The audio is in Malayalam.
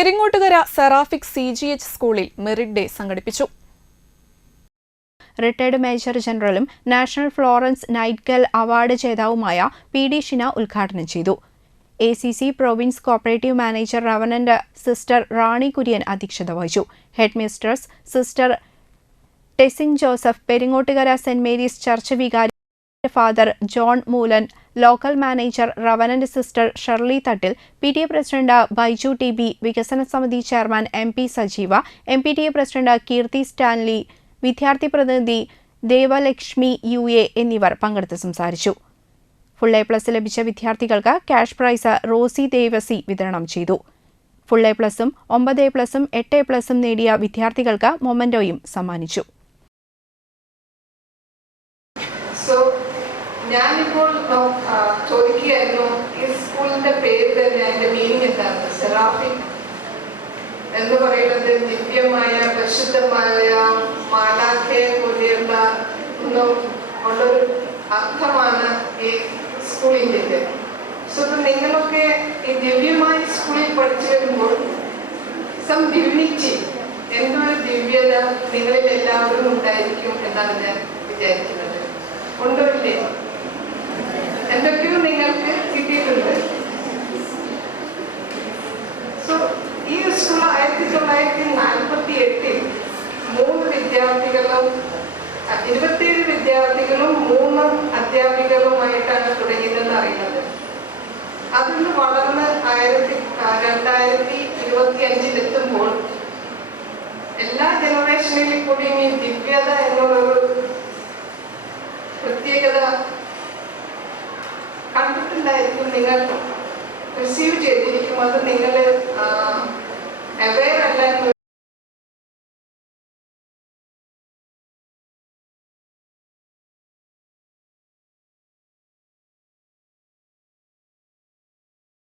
പെരിങ്ങോട്ടുകര സെറാഫിക് CGH സ്കൂളിൽ മെറിറ്റ് ഡേ സംഘടിപ്പിച്ചു. റിട്ടയർഡ് മേജർ ജനറലും നാഷണൽ ഫ്ലോറൻസ് നൈറ്റ്ഗേൾ അവാർഡ് ജേതാവുമായ PD ഷിന ഉദ്ഘാടനം ചെയ്തു. ACC province cooperative manager reverend sister Rani Kurian അധ്യക്ഷത വഹിച്ചു. Head mistress sister Tessin Joseph, Peringottukara Saint Mary's church വികാരി father John Moolan, local manager reverend sister Shirley Thattil, PTA president Baiju TB, വികസന സമിതി chairman MP Sajeeva, MPTA president Keerthi Stanley, വിദ്യാർത്ഥി പ്രതിനിധി ദേവലക്ഷ്മി UA എന്നിവർ പങ്കെടുത്ത് സംസാരിച്ചു. ഫുൾ A+ ലഭിച്ച വിദ്യാർത്ഥികൾക്ക് ക്യാഷ് പ്രൈസ് റോസി ദേവസി വിതരണം ചെയ്തു. ഫുൾ A+, 9 A+, 8 A+ നേടിയ വിദ്യാർത്ഥികൾക്ക് മൊമെന്റോയും സമ്മാനിച്ചു. ഞാനിപ്പോൾ ചോദിക്കുകയായിരുന്നു, ഈ സ്കൂളിന്റെ പേര് തന്നെ അതിന്റെ മീനിങ് എന്താണ്? സെറാഫിക് എന്ന് പറയുന്നത് ദിവ്യമായ, പരിശുദ്ധമായ, മാലാഖയെ പോലെയുള്ള ഉള്ളൊരു അർത്ഥമാണ് ഈ സ്കൂളിൻ്റെ. സോ നിങ്ങളൊക്കെ ഈ ദിവ്യമായ സ്കൂളിൽ പഠിച്ചു വരുമ്പോൾ സം ഡിവിനിറ്റി, എന്തൊരു ദിവ്യത നിങ്ങളിൽ എല്ലാവരും ഉണ്ടായിരിക്കും എന്നാണ് ഞാൻ വിചാരിക്കുന്നത്. ഉണ്ടല്ലേ? എന്തൊക്കെയോ നിങ്ങൾക്ക് കിട്ടിയിട്ടുണ്ട്. സോ ഈ സ്കൂൾ 1948 27 വിദ്യാർത്ഥികളും 3 അധ്യാപികളുമായിട്ടാണ് തുടങ്ങിയതെന്ന് അറിയുന്നത്. അതൊന്ന് വളർന്ന് 2025 എല്ലാ ജനറേഷനിലും കൂടിയും ഈ ദിവ്യത എന്നുള്ളൊരു പ്രത്യേകത കണ്ടിട്ടുണ്ടായിരിക്കും, നിങ്ങൾ റിസീവ് ചെയ്തിരിക്കും. അത് നിങ്ങൾ